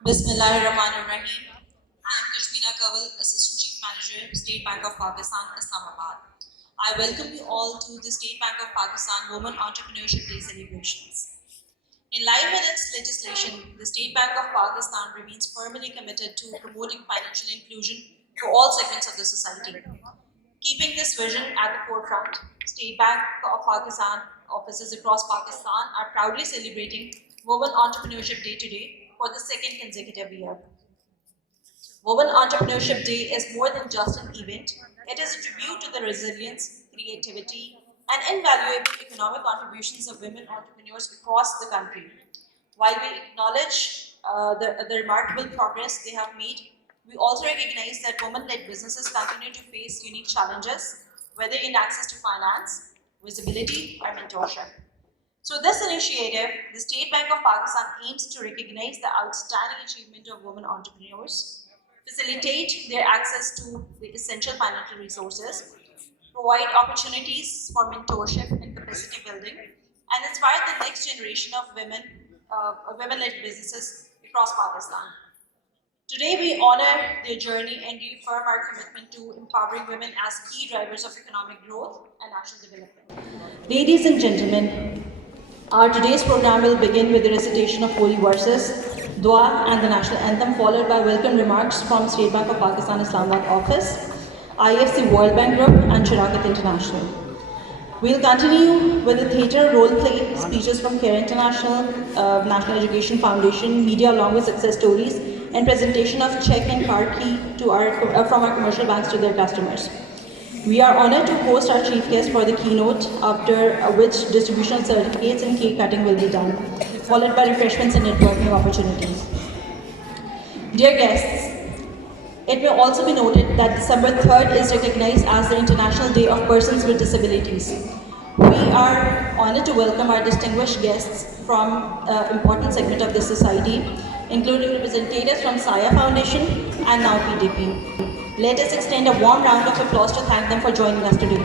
Bismillahirrahmanirrahim. I am Kashmina Kawal, Assistant Chief Manager, State Bank of Pakistan, Islamabad. I welcome you all to the State Bank of Pakistan Women Entrepreneurship Day celebrations. In line with its legislation, the State Bank of Pakistan remains firmly committed to promoting financial inclusion for all segments of the society. Keeping this vision at the forefront, State Bank of Pakistan offices across Pakistan are proudly celebrating Women Entrepreneurship Day today for the second consecutive year. Women Entrepreneurship Day is more than just an event. It is a tribute to the resilience, creativity, and invaluable economic contributions of women entrepreneurs across the country. While we acknowledge the remarkable progress they have made, we also recognize that women-led businesses continue to face unique challenges, whether in access to finance, visibility, or mentorship. So this initiative, the State Bank of Pakistan aims to recognize the outstanding achievement of women entrepreneurs, facilitate their access to the essential financial resources, provide opportunities for mentorship and capacity building, and inspire the next generation of women-led businesses across Pakistan. Today, we honor their journey and reaffirm our commitment to empowering women as key drivers of economic growth and national development. Ladies and gentlemen, our today's program will begin with the recitation of holy verses, dua, and the national anthem, followed by welcome remarks from State Bank of Pakistan Islamabad office, IFC World Bank Group, and Shirakat International. We'll continue with the theatre, role play, speeches from CARE International, National Education Foundation, media along with success stories, and presentation of check and card key to from our commercial banks to their customers. We are honored to host our chief guest for the keynote, after which distribution of certificates and cake cutting will be done, followed by refreshments and networking opportunities. Dear guests, it may also be noted that December 3rd is recognized as the International Day of Persons with Disabilities. We are honored to welcome our distinguished guests from an important segment of the society, including representatives from Saya Foundation and now PDP. Let us extend a warm round of applause to thank them for joining us today.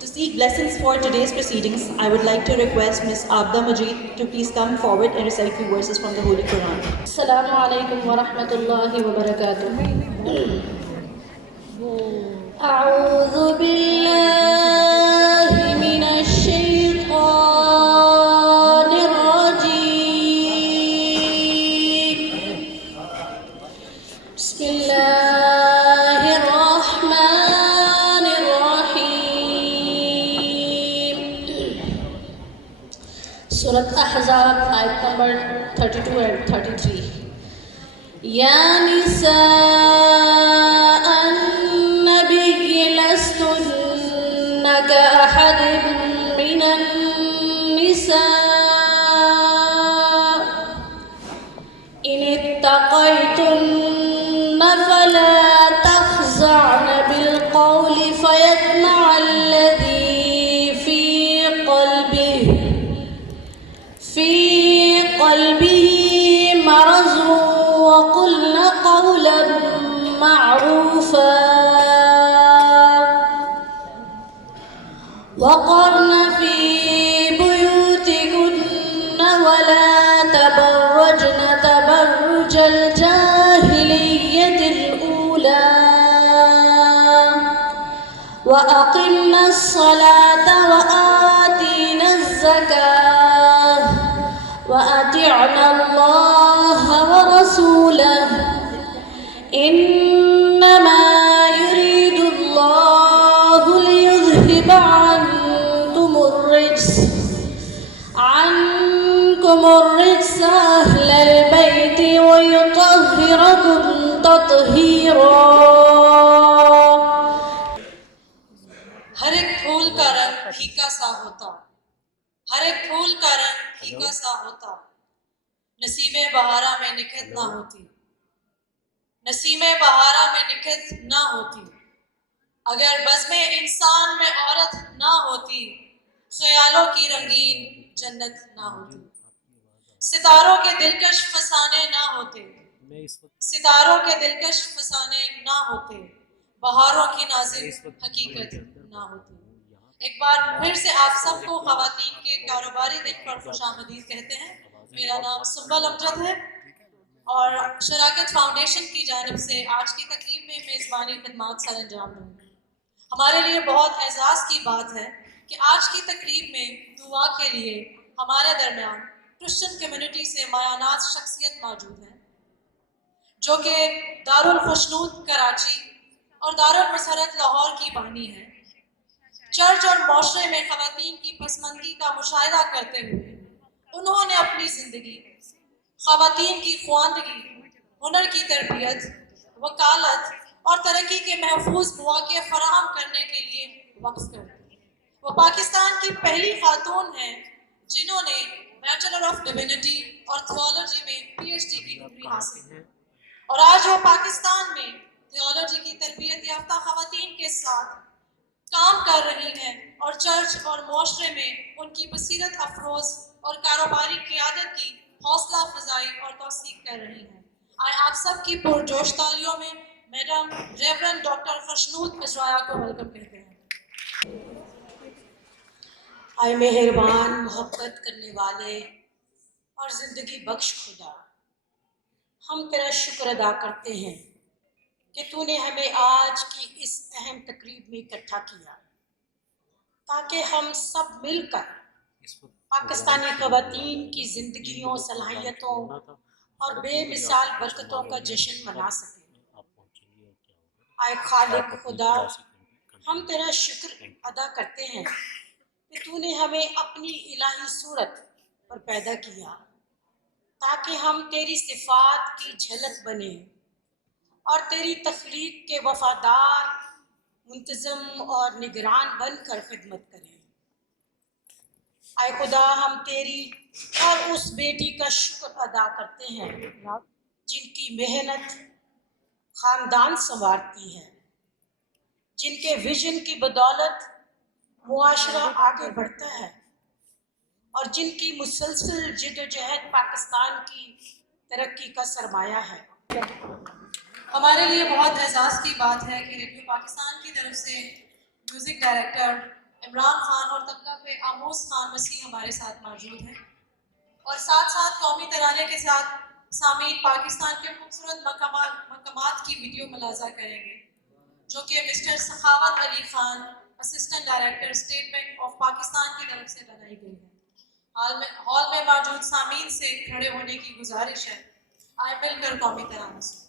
To seek blessings for today's proceedings, I would like to request Ms. Abda Majid to please come forward and recite few verses from the Holy Quran. Assalamu alaikum wa rahmatullahi wa barakatuh. أعوذ بالله من الشيطان الرجيم. بسم الله الرحمن الرحيم. Surah Ahzab, ayat number 32 and 33. يا نساء النبي لستن كأحد من النساء إن اتقيتن فلا تخزعن بالقول فيطمع الذي في قلبه مرض وقلن قولا معروفا وقرن في بيوتكن ولا تبرجن تبرج الجاهلية الأولى وأقمنا الصلاة وآتينا الزكاة وأطعنا الله ورسوله إنما يريد الله ليذهب عنكم الرجس أهل البيت ويطهركم تطهيرا. ہر ایک پھول کا رنگ پھیکا سا ہوتا، ہر ایک پھول کا رنگ پھیکا سا ہوتا، نسیمیں بہارا میں نکھت نہ ہوتی، نسیمیں بہارا میں نکھت نہ ہوتی، اگر بزم انسان میں عورت نہ ہوتی، خیالوں کی رنگین جنت نہ ہوتی، ستاروں کے دلکش فسانے نہ ہوتے، ستاروں کے دلکش فسانے نہ ہوتے، بہاروں کی نازک حقیقت نہ ہوتی، ایک بار پھر سے آپ سب کو خواتین کے کاروباری دن پر خوش آمدید کہتے ہیں. میرا نام سنبل امجد ہے اور شراکت فاؤنڈیشن کی جانب سے آج کی تقریب میں میزبانی خدمات سر انجام دوں گی. ہمارے لیے بہت اعزاز کی بات ہے کہ آج کی تقریب میں دعا کے لیے ہمارے درمیان کرسچن کمیونٹی سے مایاناز شخصیت موجود ہے جو کہ دارالخشنود کراچی اور دارالمسرت لاہور کی بانی ہے. چرچ اور معاشرے میں خواتین کی پسماندگی کا مشاہدہ کرتے ہوئے انہوں نے اپنی زندگی خواتین کی خواندگی، ہنر کی تربیت، وکالت اور ترقی کے محفوظ مواقع فراہم کرنے کے لیے وقف کر دی. وہ پاکستان کی پہلی خاتون ہیں جنہوں نے بیچلر آف ڈوینٹی اور تھیولوجی میں PhD کی ڈگری حاصل کی اور آج وہ پاکستان میں تھیولوجی کی تربیت یافتہ خواتین کے ساتھ کام کر رہی ہیں اور چرچ اور معاشرے میں ان کی بصیرت افروز اور کاروباری قیادت کی حوصلہ افزائی اور توثیق کر رہی ہیں. آئے آپ سب کی پرجوش تالیوں میں میڈم ریورنڈ ڈاکٹر خشنود مجرایا کو ویلکم کہتے ہیں. اے مہربان محبت کرنے والے اور زندگی بخش خدا، ہم تیرا شکر ادا کرتے ہیں کہ تو نے ہمیں آج کی اس اہم تقریب میں اکٹھا کیا تاکہ ہم سب مل کر پاکستانی خواتین کی زندگیوں، صلاحیتوں اور بے مثال برکتوں کا جشن منا سکیں. اے خالق خدا، ہم تیرا شکر ادا کرتے ہیں کہ تو نے ہمیں اپنی الہی صورت پر پیدا کیا تاکہ ہم تیری صفات کی جھلک بنیں اور تیری تخلیق کے وفادار، منتظم اور نگران بن کر خدمت کریں. اے خدا، ہم تیری اور اس بیٹی کا شکر ادا کرتے ہیں جن کی محنت خاندان سنوارتی ہے، جن کے ویژن کی بدولت معاشرہ آگے بڑھتا ہے اور جن کی مسلسل جد و جہد پاکستان کی ترقی کا سرمایہ ہے. ہمارے لیے بہت اعزاز کی بات ہے کہ ریڈیو پاکستان کی طرف سے میوزک ڈائریکٹر عمران خان اور طبقہ پہ آموز خان مسیح ہمارے ساتھ موجود ہیں اور ساتھ ساتھ قومی ترانے کے ساتھ سامعین پاکستان کے خوبصورت مقامات کی ویڈیو ملاحظہ کریں گے جو کہ mister Sakhawat Ali Khan assistant director State Bank of Pakistan کی طرف سے بنائی گئی ہے. ہال میں موجود سامعین سے کھڑے ہونے کی گزارش ہے. آئے مل کر قومی ترانے سے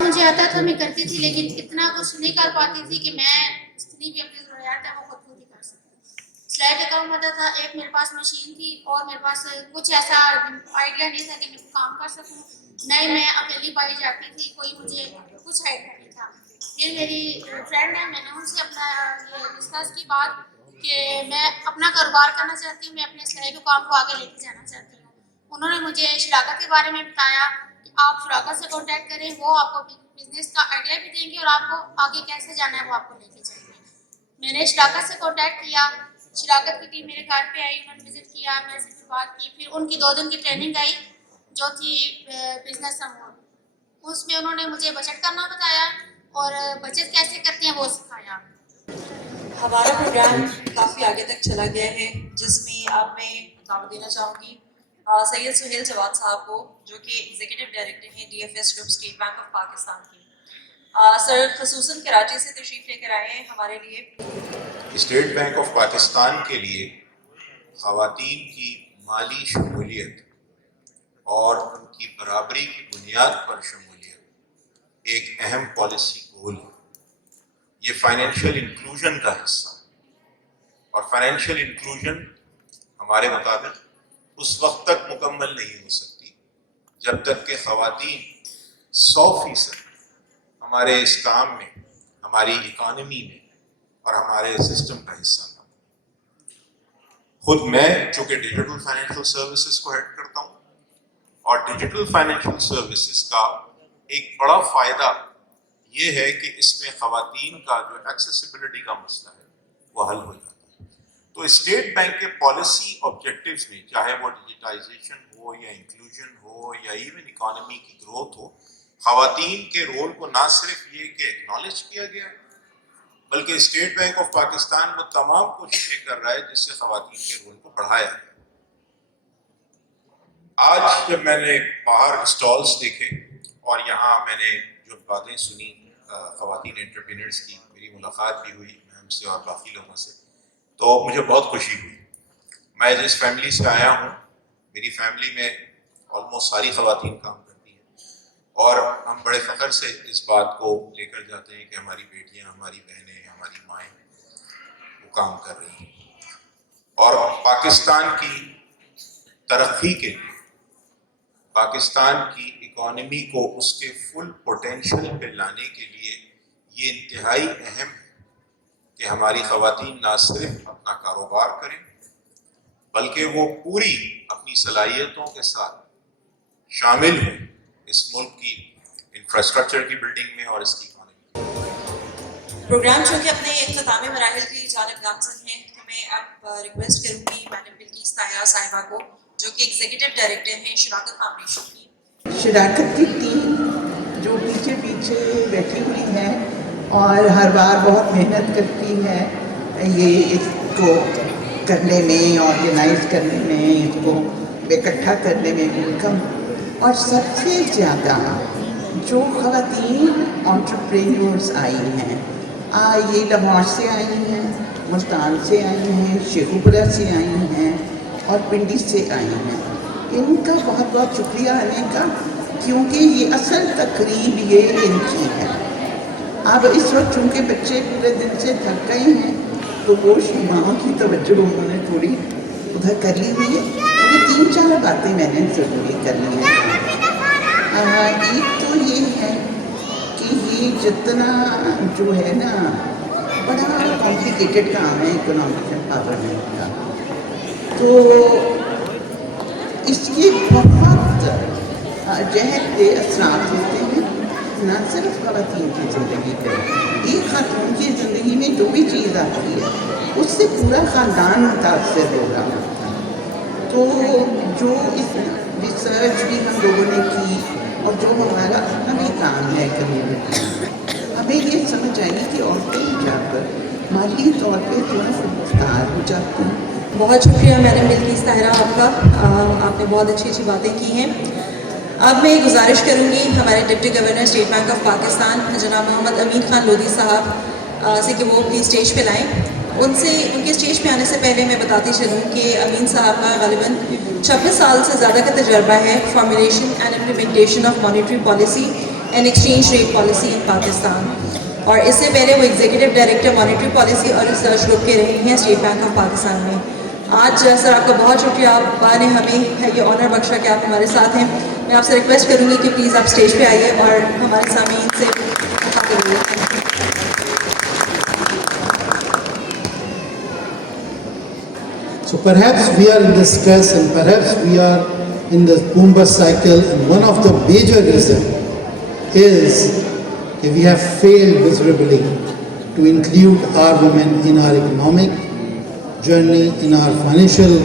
مجھے آتا تھا میں کرتی تھی لیکن اتنا کچھ نہیں کر پاتی تھی کہ میں جتنی بھی اپنی ضروریات ہے وہ خود پوری کر سکوں. سلائی کا کام آتا تھا، ایک میرے پاس مشین تھی اور میرے پاس کچھ ایسا آئیڈیا نہیں تھا کہ میں کام کر سکوں. نہیں میں اکیلی پائی جاتی تھی، کوئی مجھے کچھ آئیڈیا نہیں تھا. پھر میری فرینڈ ہے، میں نے ان سے اپنا یہ ڈسکس کی بات کہ میں اپنا کاروبار کرنا چاہتی ہوں، میں اپنے سلائی کے کام کو آگے لے کے جانا چاہتی ہوں. انہوں نے مجھے شراکت کے بارے میں بتایا کہ آپ شراکت سے کانٹیکٹ کریں، وہ آپ کو بزنس کا آئیڈیا بھی دیں گے اور آپ کو آگے کیسے جانا ہے وہ آپ کو لے کے جائیں گے. میں نے شراکت سے کانٹیکٹ کیا، شراکت کی ٹیم میرے گھر پہ آئی، انہوں نے وزٹ کیا، میرے سے بات کی. پھر ان کی 2 دن کی ٹریننگ آئی جو تھی بزنس سمور. اس میں انہوں نے مجھے بچت کرنا بتایا اور بچت کیسے کرتے ہیں وہ سکھایا. ہمارا پروگرام کافی آگے تک چلا گیا ہے جس میں اب میں دعوت دینا چاہوں گی سید سہیل جواد صاحب کو جو کہ ایگزیکٹو ڈائریکٹر ہیں DFS group state Bank of Pakistan کی. سر خصوصاً کراچی سے تشریف لے کر آئے ہیں ہمارے لیے. اسٹیٹ بینک آف پاکستان کے لیے خواتین کی مالی شمولیت اور ان کی برابری کی بنیاد پر شمولیت ایک اہم پالیسی گول ہے. یہ فائنینشیل انکلوژن کا حصہ ہے اور فائنینشیل انکلوژن ہمارے مطابق اس وقت تک مکمل نہیں ہو سکتی جب تک کہ خواتین 100% ہمارے اس کام میں، ہماری اکانومی میں اور ہمارے سسٹم کا حصہ نہ. خود میں چونکہ ڈیجیٹل فائنینشیل سروسز کو ہیڈ کرتا ہوں اور ڈیجیٹل فائنینشیل سروسز کا ایک بڑا فائدہ یہ ہے کہ اس میں خواتین کا جو ایکسیسیبلٹی کا مسئلہ ہے وہ حل ہو جاتا ہے. تو اسٹیٹ بینک کے پالیسی آبجیکٹیوز میں چاہے وہ ڈیجیٹائزیشن ہو یا انکلوژن ہو یا ایون اکانومی کی گروتھ ہو، خواتین کے رول کو نہ صرف یہ کہ ایکنالج کیا گیا ہے بلکہ اسٹیٹ بینک آف پاکستان وہ تمام کوششیں کر رہا ہے جس سے خواتین کے رول کو بڑھایا ہے. آج جب میں نے باہر اسٹالز دیکھے اور یہاں میں نے جو باتیں سنی خواتین انٹرپرینرز کی، میری ملاقات بھی ہوئی میم سے اور باقی لوگوں سے، تو مجھے بہت خوشی ہوئی. میں جس فیملی سے آیا ہوں، میری فیملی میں آلموسٹ ساری خواتین کام کرتی ہیں اور ہم بڑے فخر سے اس بات کو لے کر جاتے ہیں کہ ہماری بیٹیاں، ہماری بہنیں، ہماری مائیں وہ کام کر رہی ہیں. اور پاکستان کی ترقی کے لیے، پاکستان کی اکانومی کو اس کے فل پوٹینشل پہ لانے کے لیے یہ انتہائی اہم ہے کہ ہماری خواتین نہ صرف اپنا کاروبار کریں بلکہ وہ پوری اپنی صلاحیتوں کے ساتھ شامل ہوں اس ملک کی انفراسٹرکچر کی بلڈنگ میں اور اس کی اکانومی. پروگرام چونکہ اپنے اختتامی مراحل کی جانب گامزن ہیں تو میں اب ریکویسٹ کروں گی میڈم بلقیس طاہرہ صاحبہ کو جو کہ ایگزیکٹو ڈائریکٹر ہیں شراکت فاؤنڈیشن کی. شراکت کی ٹیم جو پیچھے پیچھے بیٹھی ہوئی ہے اور ہر بار بہت محنت کرتی ہے یہ اس کو کرنے میں، آرگنائز کرنے میں، اس کو اکٹھا کرنے میں انکم. اور سب سے زیادہ جو خواتین انٹرپرینورز آئی ہیں، یہ لاہور سے آئی ہیں، ملتان سے آئی ہیں، شیخوپورہ سے آئی ہیں اور پنڈی سے آئی ہیں. ان کا بہت بہت شکریہ آنے کا، کیونکہ یہ اصل تقریب یہ ان کی ہے. اب اس وقت چونکہ بچے پورے دن سے تھک گئے ہیں تو وہ ماؤں کی توجہ انہوں نے تھوڑی ادھر کر لی ہوئی ہے. یہ 3-4 باتیں میں نے ضروری کرنی ہیں. ایک تو یہ ہے کہ یہ جتنا جو ہے نا بڑا کمپلیکیٹڈ کام ہے اکنامک امپاورمنٹ کا، تو اس کے بہت جہت دہ اثرات ہوتے ہیں نہ صرف خواتین کی زندگی پہ. ایک خاتون کی زندگی میں جو بھی چیز آتی ہے اس سے پورا خاندان متاثر ہو رہا ہوتا ہے. تو جو اس ریسرچ بھی ہم لوگوں نے کی اور جو ہمارا اپنا بھی کام ہے کمیونٹی میں، ہمیں یہ سمجھ آئی کہ عورتیں جا کر مالی طور پہ تھوڑا سمجھدار ہو جاتی ہیں. بہت شکریہ میڈم بلقیس طاہرہ آپ کا، آپ نے بہت اچھی اچھی باتیں کی ہیں. اب میں گزارش کروں گی ہمارے deputy governor state Bank of Pakistan جناب محمد امین خان لودھی صاحب سے کہ وہ اپنی اسٹیج پہ لائیں. ان کے اسٹیج پہ آنے سے پہلے میں بتاتی چلوں کہ امین صاحب کا غالباً 26 سال سے زیادہ کا تجربہ ہے formulation and implementation of monetary policy and exchange rate policy in Pakistan, اور اس سے پہلے وہ ایگزیکٹو ڈائریکٹر مانیٹری پالیسی اور ریسرچ گروپ کے رہے ہیں اسٹیٹ بینک آف پاکستان میں. آج سر آپ کا بہت شکریہ، آپ نے ہمیں یہ آنر بخشا کہ آپ ہمارے ساتھ ہیں. میں آپ سے ریکویسٹ کروں گی کہ پلیز آپ اسٹیج پہ آئیے اور ہمارے سامعین سے So perhaps we are in the stress and perhaps we are in the boom bust cycle, and one of the major reasons is that we have failed miserably to include our women in our economic journey, in our financial,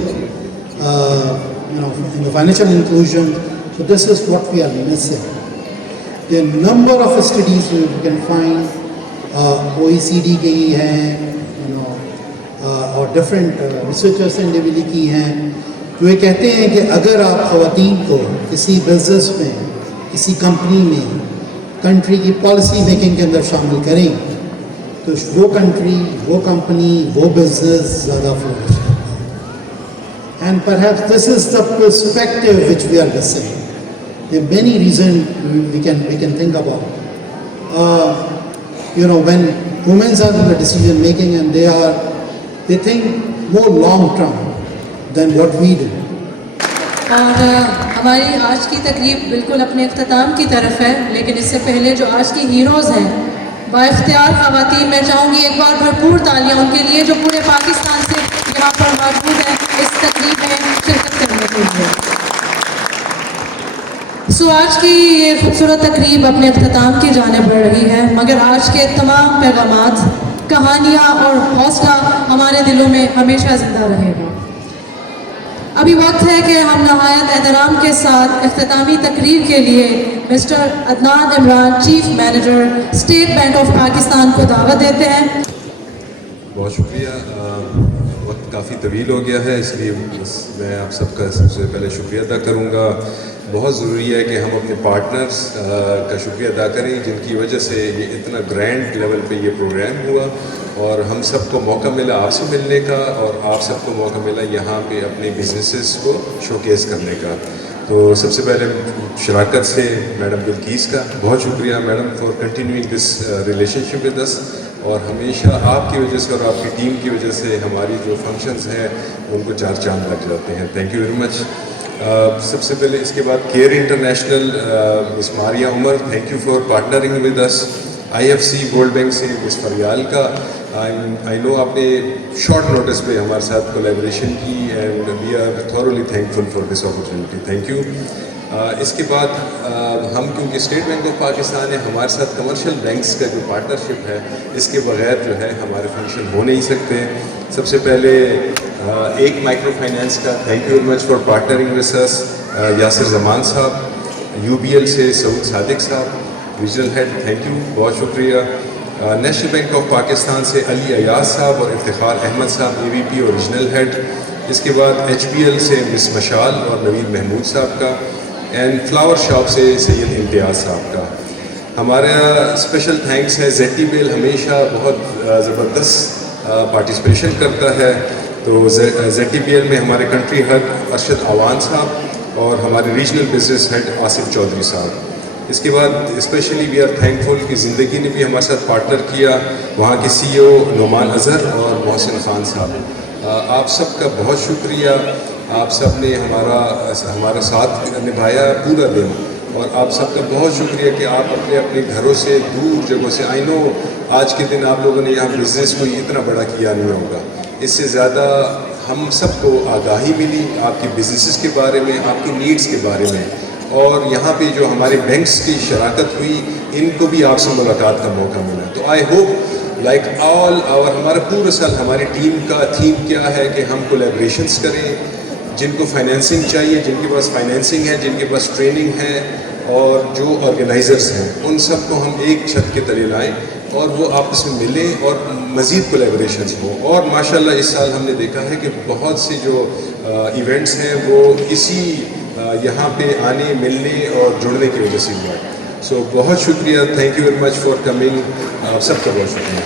in the financial inclusion. So this is what we are missing. there are number of studies you can find, OECD کی ہیں, اور different researchers انڈیویلی کی ہیں, جو یہ کہتے ہیں کہ اگر آپ خواتین کو کسی بزنس میں, کسی کمپنی میں, کنٹری کی پالیسی میکنگ کے اندر شامل کریں تو وہ کنٹری, وہ کمپنی, وہ بزنس زیادہ فلورش کرتا ہے. And perhaps this is the perspective which we are missing. There are many reasons we can think about. When women are in the decision making and they think more long term than what we do. اور ہماری آج کی تقریب بالکل اپنے اختتام کی طرف ہے, لیکن اس سے پہلے جو آج کی ہیروز ہیں با اختیار خواتین, میں چاہوں گی ایک بار بھرپور تالیاں ان کے لیے جو پورے پاکستان سے یہاں پر موجود ہیں اس تقریب میں شرکت کرنے کے لیے. آج کی یہ خوبصورت تقریب اپنے اختتام کی جانب بڑھ رہی ہے, مگر آج کے تمام پیغامات, کہانیاں اور حوصلہ ہمارے دلوں میں ہمیشہ زندہ رہے گا. ابھی وقت ہے کہ ہم نہایت احترام کے ساتھ اختتامی تقریر کے لیے mister Adnan Imran, chief manager State Bank of Pakistan کو دعوت دیتے ہیں. بہت شکریہ. وقت کافی طویل ہو گیا ہے, اس لیے بس میں آپ سب کا سب سے پہلے شکریہ ادا کروں گا. بہت ضروری ہے کہ ہم اپنے پارٹنرز کا شکریہ ادا کریں جن کی وجہ سے یہ اتنا گرینڈ لیول پہ یہ پروگرام ہوا, اور ہم سب کو موقع ملا آپ سے ملنے کا, اور آپ سب کو موقع ملا یہاں پہ اپنے بزنسز کو شوکیس کرنے کا. تو سب سے پہلے شراکت سے میڈم بلقیس کا بہت شکریہ madam for continuing this relationship with us, اور ہمیشہ آپ کی وجہ سے اور آپ کی ٹیم کی وجہ سے ہماری جو فنکشنز ہیں ان کو چار چاند لگ جاتے ہیں. Thank you very much. سب سے پہلے اس کے بعد CARE International, miss Maria Umar, thank you for partnering with us. IFC World Bank سے مس فریال کا, آئی نو آپ نے شارٹ نوٹس پہ ہمارے ساتھ کولیبریشن کی, and we are thoroughly thankful for this opportunity. Thank you. اس کے بعد ہم کیونکہ اسٹیٹ بینک آف پاکستان ہے, ہمارے ساتھ کمرشل بینکس کا جو پارٹنرشپ ہے اس کے بغیر جو ہے ہمارے فنکشن ہو نہیں سکتے. سب سے پہلے ایک مائکرو فائنانس کا thank you very much for partnering with us, Yasir Zaman صاحب. UBL سے سعود صادق صاحب, ریجنل ہیڈ, تھینک یو, بہت شکریہ. نیشنل بینک آف پاکستان سے علی ایاز صاحب اور افتخار احمد صاحب, AVP اور ریجنل ہیڈ. اس کے بعد HBL سے مس مشال اور نوید محمود صاحب کا, اینڈ فلاور شاپ سے سید امتیاز صاحب کا. ہمارا اسپیشل تھینکس ہے ZTBL, ہمیشہ بہت زبردست پارٹیسپیشن کرتا ہے. تو ZTBL میں ہمارے کنٹری ہیڈ ارشد عوان صاحب اور ہمارے regional business head Asif Chaudhry sahab. اس کے بعد اسپیشلی وی آر تھینکفل کہ زندگی نے بھی ہمارے ساتھ پارٹنر کیا, وہاں کے CEO نعمان اظہر اور محسن خان صاحب. آپ سب کا بہت شکریہ, آپ سب نے ہمارا ساتھ نبھایا پورا دن, اور آپ سب کا بہت شکریہ کہ آپ اپنے اپنے گھروں سے, دور جگہوں سے, آئی نو آج کے دن آپ لوگوں نے یہاں بزنس کوئی اتنا بڑا کیا نہیں ہوگا, اس سے زیادہ ہم سب کو آگاہی ملی آپ کی بزنسز کے بارے میں, آپ کی نیڈز کے بارے میں, اور یہاں پہ جو ہمارے بینکس کی شراکت ہوئی ان کو بھی آپ سے ملاقات کا موقع ملا. تو آئی ہوپ لائک آل ہمارا پورا سال ہماری ٹیم کا تھیم کیا ہے کہ ہم کولیبریشنس کریں, جن کو فائنینسنگ چاہیے, جن کے پاس فائنینسنگ ہے, جن کے پاس ٹریننگ ہے, اور جو آرگنائزرز ہیں ان سب کو ہم ایک چھت کے تلے لائیں اور وہ آپس میں ملیں اور مزید کولیبریشنز ہوں. اور ماشاءاللہ اس سال ہم نے دیکھا ہے کہ بہت سی جو ایونٹس ہیں وہ اسی یہاں پہ آنے, ملنے اور جڑنے کی وجہ سے ہوا. سو بہت شکریہ, thank you very much for coming, سب کا بہت شکریہ.